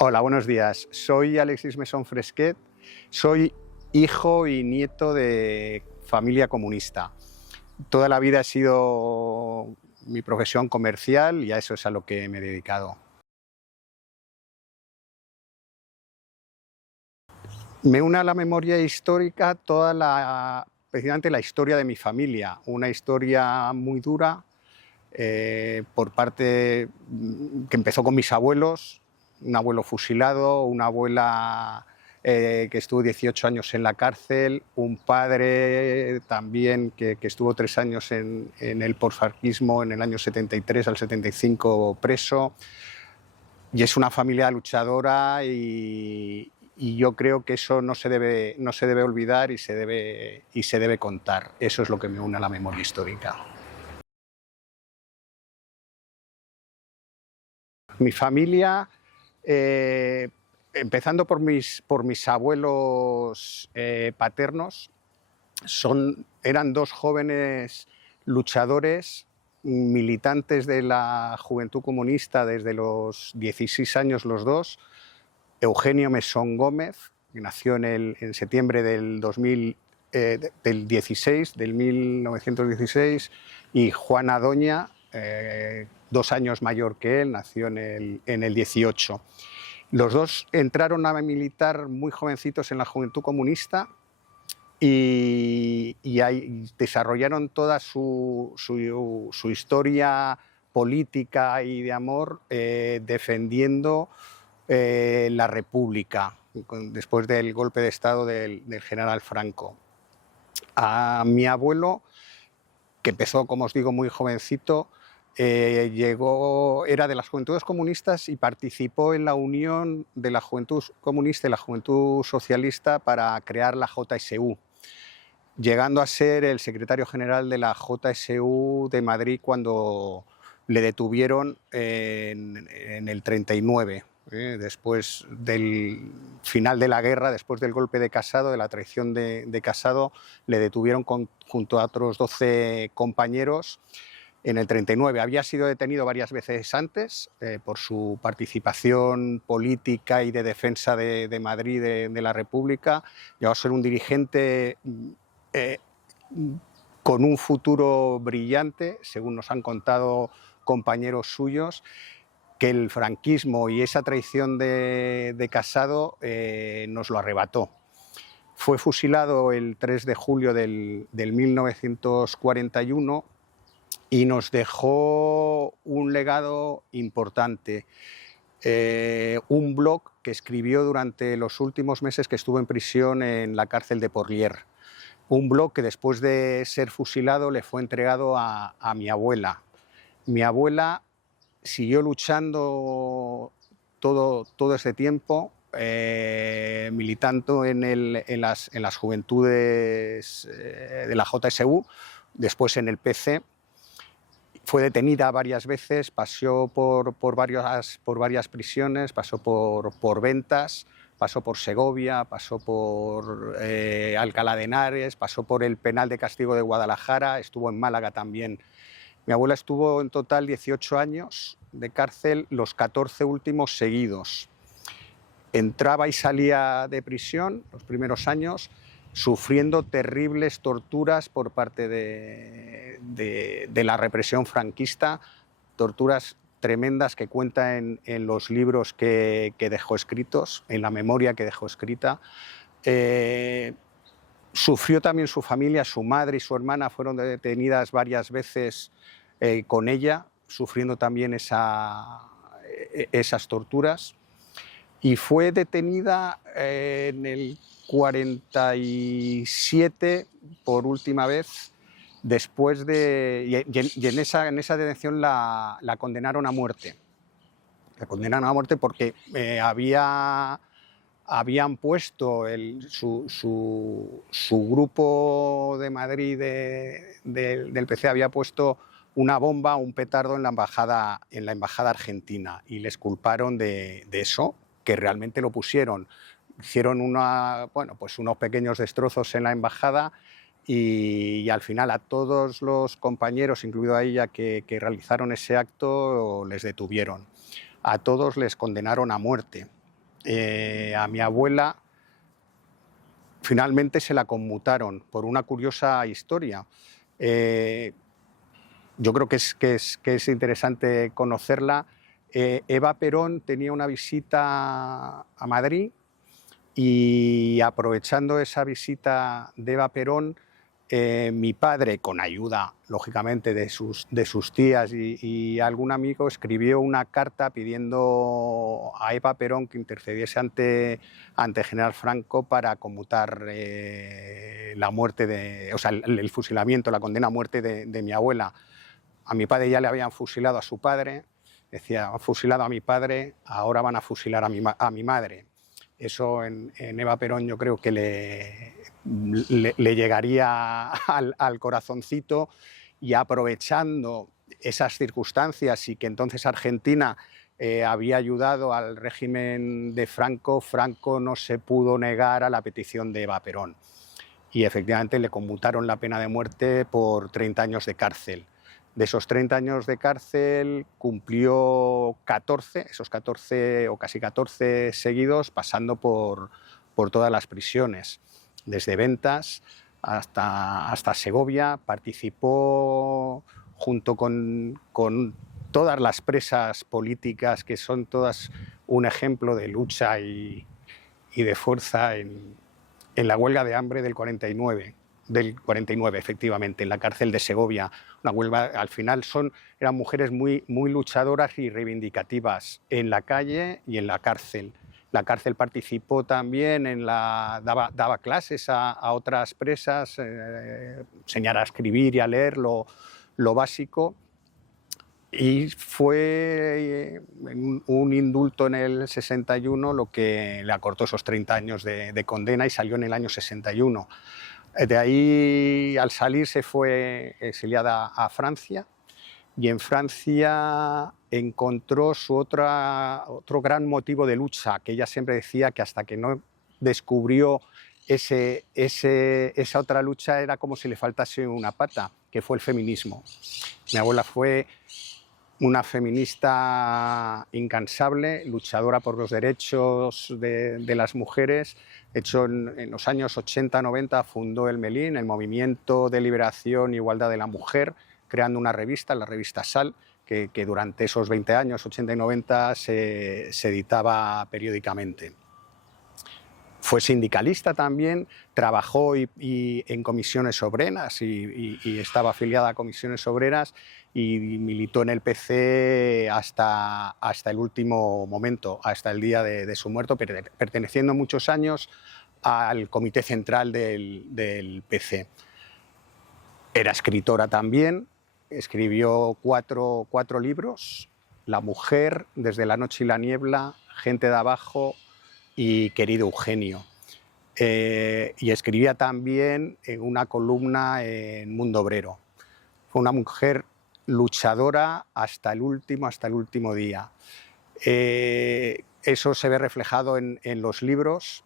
Hola, buenos días. Soy Alexis Mesón Fresquet. Soy hijo y nieto de familia comunista. Toda la vida ha sido mi profesión comercial y a eso es a lo que me he dedicado. Me une a la memoria histórica precisamente la historia de mi familia, una historia muy dura por parte que empezó con mis abuelos, un abuelo fusilado, una abuela que estuvo 18 años en la cárcel, un padre también que estuvo 3 años en el posfranquismo en el año 73 al 75 preso. Y es una familia luchadora y yo creo que eso no se debe olvidar y se debe contar. Eso es lo que me une a la memoria histórica. Mi familia, empezando por mis abuelos paternos, eran dos jóvenes luchadores, militantes de la Juventud Comunista desde los 16 años los dos. Eugenio Mesón Gómez, que nació en septiembre del 1916, y Juana Doña, 2 años mayor que él, nació en el 18. Los dos entraron a militar muy jovencitos en la Juventud Comunista y ahí desarrollaron toda su historia política y de amor defendiendo la República después del golpe de Estado del general Franco. A mi abuelo, que empezó, como os digo, muy jovencito, era de las Juventudes Comunistas y participó en la unión de la Juventud Comunista y la Juventud Socialista para crear la JSU, llegando a ser el secretario general de la JSU de Madrid cuando le detuvieron en el 39. Después del final de la guerra, después del golpe de Casado, de la traición de Casado, le detuvieron junto a otros 12 compañeros en el 39. Había sido detenido varias veces antes por su participación política y de defensa de Madrid, de la República. Llegó a ser un dirigente con un futuro brillante, según nos han contado compañeros suyos, que el franquismo y esa traición de Casado nos lo arrebató. Fue fusilado el 3 de julio del 1941 y nos dejó un legado importante. Un blog que escribió durante los últimos meses que estuvo en prisión en la cárcel de Porlier. Un blog que después de ser fusilado le fue entregado a mi abuela. Mi abuela siguió luchando todo ese tiempo, militando en las juventudes de la JSU, después en el PC. Fue detenida varias veces, pasó por varias prisiones, pasó por Ventas, pasó por Segovia, pasó por Alcalá de Henares, pasó por el penal de castigo de Guadalajara, estuvo en Málaga también. Mi abuela estuvo en total 18 años de cárcel, los 14 últimos seguidos. Entraba y salía de prisión los primeros años, sufriendo terribles torturas por parte de la represión franquista, torturas tremendas que cuenta en los libros que dejó escritos, en la memoria que dejó escrita. Sufrió también su familia, su madre y su hermana fueron detenidas varias veces con ella, sufriendo también esas torturas. Y fue detenida en el 47 por última vez, después de... Y en esa detención la condenaron a muerte. La condenaron a muerte porque habían puesto su grupo de Madrid del PC había puesto una bomba, un petardo en la embajada argentina y les culparon de eso, que realmente lo pusieron. Hicieron unos pequeños destrozos en la embajada y al final a todos los compañeros, incluido a ella, que realizaron ese acto, les detuvieron. A todos les condenaron a muerte. a mi abuela finalmente se la conmutaron por una curiosa historia. Yo creo que es interesante conocerla. Eva Perón tenía una visita a Madrid y, aprovechando esa visita de Eva Perón, mi padre, con ayuda, lógicamente, de sus tías y algún amigo, escribió una carta pidiendo a Eva Perón que intercediese ante General Franco para conmutar la muerte el fusilamiento, la condena a muerte de mi abuela. A mi padre ya le habían fusilado a su padre, decía, han fusilado a mi padre, ahora van a fusilar a mi madre. Eso en Eva Perón yo creo que le llegaría al corazoncito, y aprovechando esas circunstancias y que entonces Argentina había ayudado al régimen de Franco, Franco no se pudo negar a la petición de Eva Perón y efectivamente le conmutaron la pena de muerte por 30 años de cárcel. De esos 30 años de cárcel cumplió 14, esos 14 o casi 14 seguidos, pasando por todas las prisiones, desde Ventas hasta Segovia. Participó junto con todas las presas políticas, que son todas un ejemplo de lucha y de fuerza en la huelga de hambre del 49. Del 49, efectivamente, en la cárcel de Segovia. Una huelga, al final eran mujeres muy luchadoras y reivindicativas en la calle y en la cárcel. La cárcel participó también daba clases a otras presas, enseñar a escribir y a leer lo básico. Y fue un indulto en el 61 lo que le acortó esos 30 años de condena, y salió en el año 61. De ahí, al salir, se fue exiliada a Francia, y en Francia encontró otro gran motivo de lucha, que ella siempre decía que hasta que no descubrió esa otra lucha era como si le faltase una pata, que fue el feminismo. Mi abuela fue una feminista incansable, luchadora por los derechos de las mujeres. De hecho, en los años 80-90 fundó el MELIN, el Movimiento de Liberación e Igualdad de la Mujer, creando una revista, la revista SAL, que durante esos 20 años, 80 y 90, se editaba periódicamente. Fue sindicalista también, trabajó en comisiones obreras y estaba afiliada a comisiones obreras, y militó en el PC hasta el último momento, hasta el día de su muerte, perteneciendo muchos años al Comité Central del PC. Era escritora también, escribió cuatro libros: La mujer, Desde la noche y la niebla, Gente de abajo y Querido Eugenio. Y escribía también en una columna en Mundo Obrero. Fue una mujer luchadora hasta el último día. Eso se ve reflejado en los libros,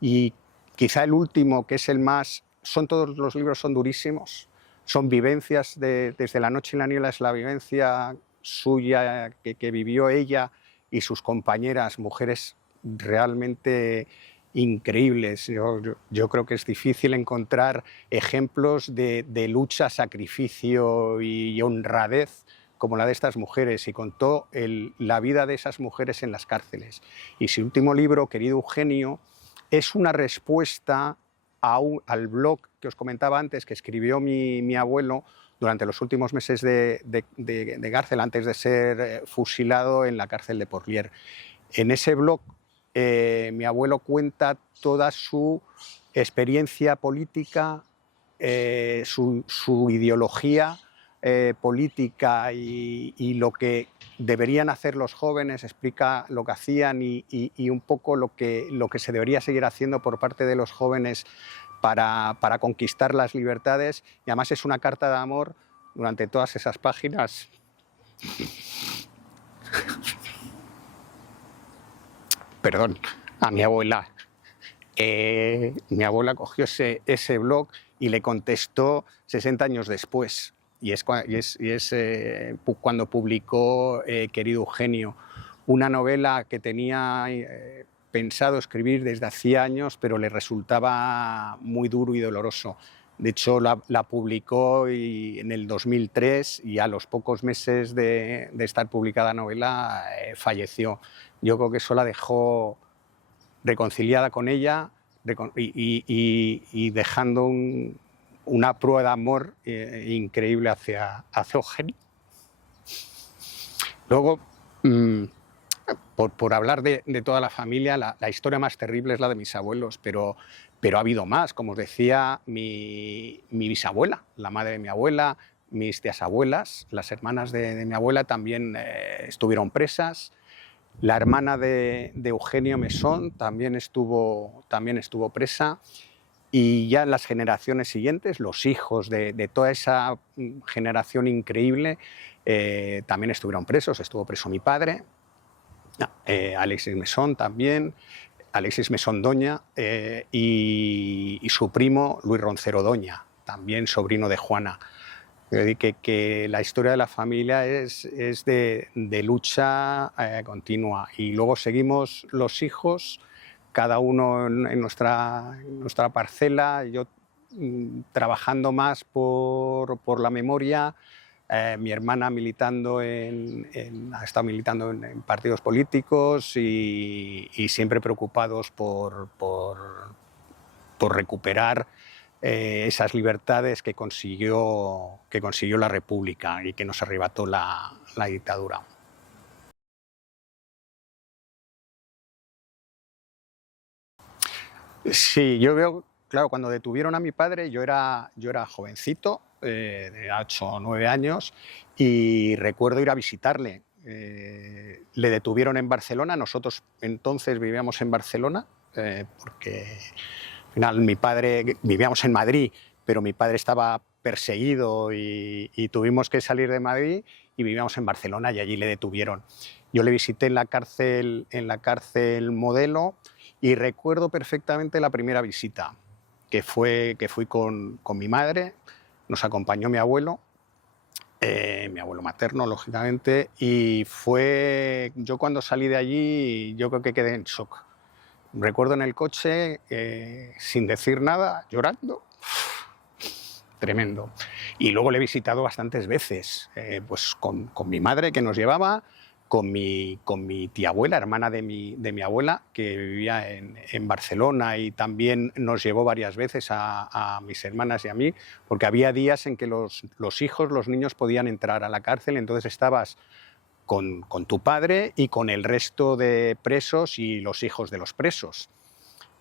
y quizá el último, que es el más... Todos los libros son durísimos, son vivencias Desde la noche y la niebla, es la vivencia suya que vivió ella y sus compañeras, mujeres realmente increíbles. Yo creo que es difícil encontrar ejemplos de lucha, sacrificio y honradez como la de estas mujeres, y contó la vida de esas mujeres en las cárceles. Y su último libro, Querido Eugenio, es una respuesta al blog que os comentaba antes, que escribió mi abuelo durante los últimos meses de cárcel, antes de ser fusilado en la cárcel de Porlier. En ese blog, mi abuelo cuenta toda su experiencia política, su ideología política y lo que deberían hacer los jóvenes, explica lo que hacían y un poco lo que se debería seguir haciendo por parte de los jóvenes para conquistar las libertades. Y además es una carta de amor durante todas esas páginas. Perdón, a mi abuela. Mi abuela cogió ese blog y le contestó 60 años después. Y es cuando publicó Querido Eugenio, una novela que tenía pensado escribir desde hacía años, pero le resultaba muy duro y doloroso. De hecho, la publicó en el 2003 y a los pocos meses de estar publicada la novela falleció. Yo creo que eso la dejó reconciliada con ella y dejando una prueba de amor increíble hacia Eugenio. Luego, por hablar de toda la familia, la historia más terrible es la de mis abuelos, pero ha habido más. Como os decía, mi bisabuela, la madre de mi abuela, mis tías abuelas, las hermanas de mi abuela también estuvieron presas. La hermana de Eugenio Mesón también estuvo presa. Y ya en las generaciones siguientes, los hijos de toda esa generación increíble también estuvieron presos. Estuvo preso mi padre, Alexis Mesón también, Alexis Mesón Doña y su primo Luis Roncero Doña, también sobrino de Juana. Que la historia de la familia es de lucha continua. Y luego seguimos los hijos, cada uno en nuestra parcela, yo trabajando más por la memoria, mi hermana militando ha estado militando en partidos políticos y siempre preocupados por recuperar esas libertades que consiguió la República y que nos arrebató la dictadura. Sí, yo veo, claro, cuando detuvieron a mi padre yo era jovencito, de 8 o 9 años, y recuerdo ir a visitarle. Le detuvieron en Barcelona, nosotros entonces vivíamos en Barcelona, porque al final mi padre, vivíamos en Madrid, pero mi padre estaba perseguido y tuvimos que salir de Madrid y vivíamos en Barcelona y allí le detuvieron. Yo le visité en la cárcel Modelo y recuerdo perfectamente la primera visita, que fui con mi madre, nos acompañó mi abuelo materno, lógicamente, y yo cuando salí de allí, yo creo que quedé en shock. Recuerdo en el coche, sin decir nada, llorando, tremendo. Y luego le he visitado bastantes veces, pues con mi madre que nos llevaba, con mi tía abuela, hermana de mi abuela, que vivía en Barcelona y también nos llevó varias veces a mis hermanas y a mí, porque había días en que los niños podían entrar a la cárcel, entonces estabas con tu padre y con el resto de presos y los hijos de los presos.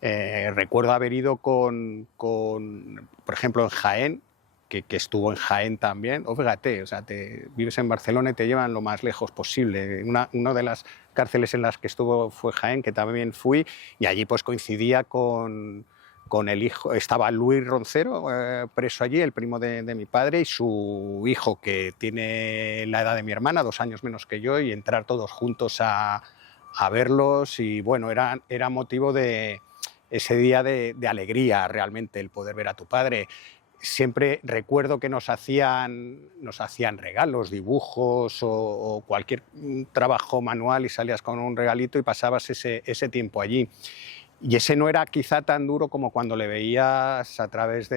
Recuerdo haber ido por ejemplo, en Jaén, que estuvo en Jaén también. O fíjate, o sea, vives en Barcelona y te llevan lo más lejos posible. Una de las cárceles en las que estuvo fue Jaén, que también fui, y allí pues coincidía con el hijo, estaba Luis Roncero preso allí, el primo de mi padre, y su hijo, que tiene la edad de mi hermana, 2 años menos que yo, y entrar todos juntos a verlos. Y bueno, era motivo de ese día de alegría realmente el poder ver a tu padre. Siempre recuerdo que nos hacían regalos, dibujos o cualquier trabajo manual, y salías con un regalito y pasabas ese tiempo allí. Y ese no era quizá tan duro como cuando le veías a través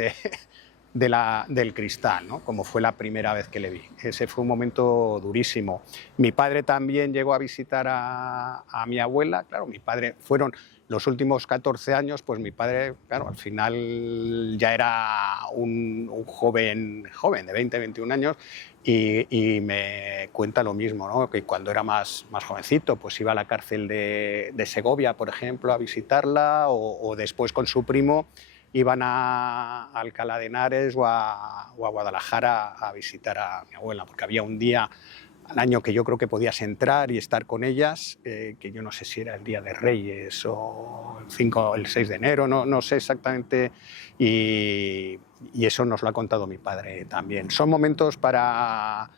del cristal, ¿no? Como fue la primera vez que le vi. Ese fue un momento durísimo. Mi padre también llegó a visitar a mi abuela. Claro, mi padre fueron los últimos 14 años, pues mi padre, claro, al final ya era un joven de 20, 21 años y me cuenta lo mismo, ¿no? Que cuando era más jovencito, pues iba a la cárcel de Segovia, por ejemplo, a visitarla, o después con su primo iban a Alcalá de Henares o a Guadalajara a visitar a mi abuela, porque había un día al año que yo creo que podías entrar y estar con ellas, que yo no sé si era el Día de Reyes o el 6 de enero, no sé exactamente, y eso nos lo ha contado mi padre también. Son momentos para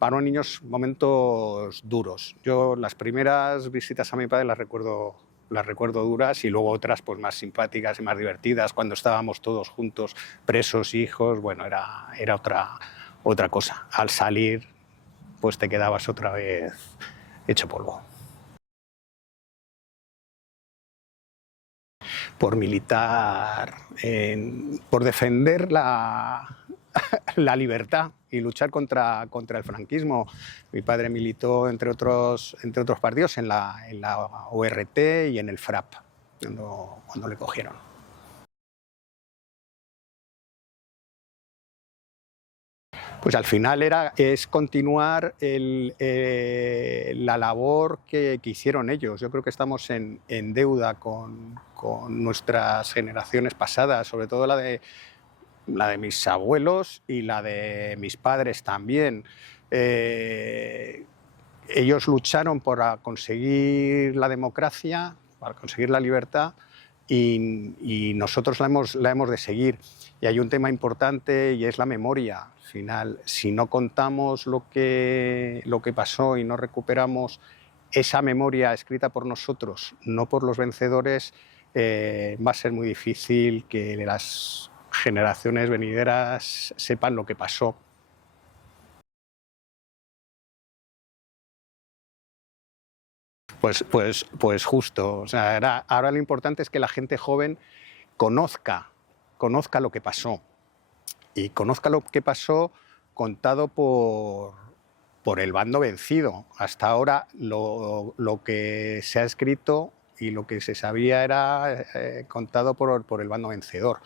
los niños, momentos duros. Yo las primeras visitas a mi padre las recuerdo duras, y luego otras pues más simpáticas y más divertidas, cuando estábamos todos juntos, presos, hijos. Bueno, era otra cosa. Al salir pues te quedabas otra vez hecho polvo. por militar, por defender la libertad y luchar contra el franquismo. Mi padre militó, entre otros partidos, en la ORT y en el FRAP, cuando le cogieron. Pues al final es continuar la labor que hicieron ellos. Yo creo que estamos en deuda con nuestras generaciones pasadas, sobre todo la de mis abuelos y la de mis padres también. Ellos lucharon para conseguir la democracia, para conseguir la libertad, y nosotros la hemos de seguir. Y hay un tema importante, y es la memoria. Al final, si no contamos lo que pasó y no recuperamos esa memoria escrita por nosotros, no por los vencedores, va a ser muy difícil que las generaciones venideras sepan lo que pasó. Pues justo. O sea, ahora lo importante es que la gente joven conozca lo que pasó, y conozca lo que pasó contado por el bando vencido. Hasta ahora lo que se ha escrito y lo que se sabía era contado por el bando vencedor.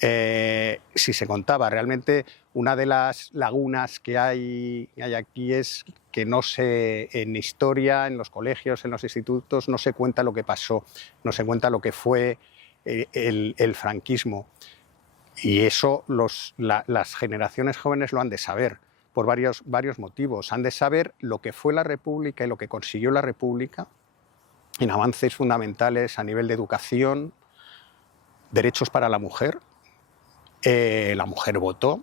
Si se contaba, realmente una de las lagunas que hay aquí es que en historia, en los colegios, en los institutos, no se cuenta lo que pasó, no se cuenta lo que fue el franquismo. Y eso las generaciones jóvenes lo han de saber por varios motivos. Han de saber lo que fue la República y lo que consiguió la República en avances fundamentales a nivel de educación, derechos para la mujer. La mujer votó,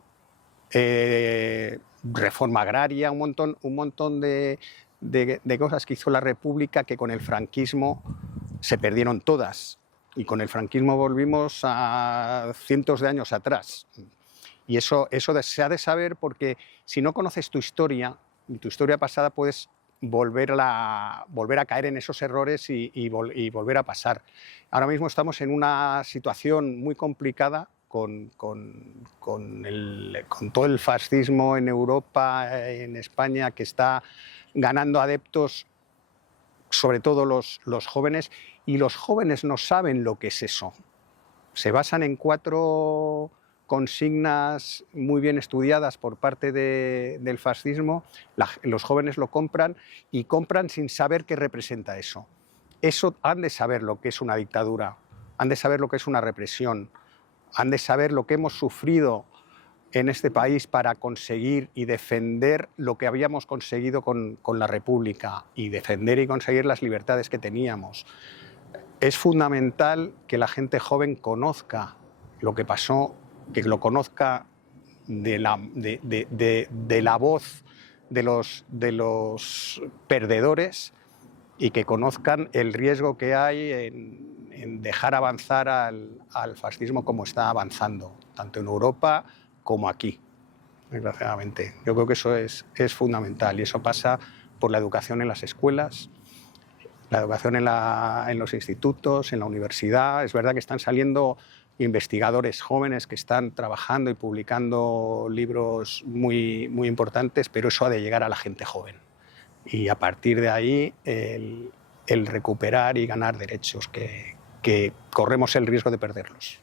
reforma agraria, un montón de cosas que hizo la República que con el franquismo se perdieron todas. Y con el franquismo volvimos a cientos de años atrás. Y eso se ha de saber, porque si no conoces tu historia pasada, puedes volver a caer en esos errores y volver a pasar. Ahora mismo estamos en una situación muy complicada con todo el fascismo en Europa, en España, que está ganando adeptos, sobre todo los jóvenes, y los jóvenes no saben lo que es eso. Se basan en 4 consignas muy bien estudiadas por parte del fascismo. Los jóvenes lo compran, y compran sin saber qué representa eso. Han de saber lo que es una dictadura, han de saber lo que es una represión, han de saber lo que hemos sufrido en este país para conseguir y defender lo que habíamos conseguido con la República, y defender y conseguir las libertades que teníamos. Es fundamental que la gente joven conozca lo que pasó, que lo conozca de la voz de los perdedores, y que conozcan el riesgo que hay en dejar avanzar al fascismo como está avanzando, tanto en Europa como aquí, desgraciadamente. Yo creo que eso es fundamental, y eso pasa por la educación en las escuelas, la educación en los institutos, en la universidad. Es verdad que están saliendo investigadores jóvenes que están trabajando y publicando libros muy, muy importantes, pero eso ha de llegar a la gente joven. Y a partir de ahí, el recuperar y ganar derechos que corremos el riesgo de perderlos.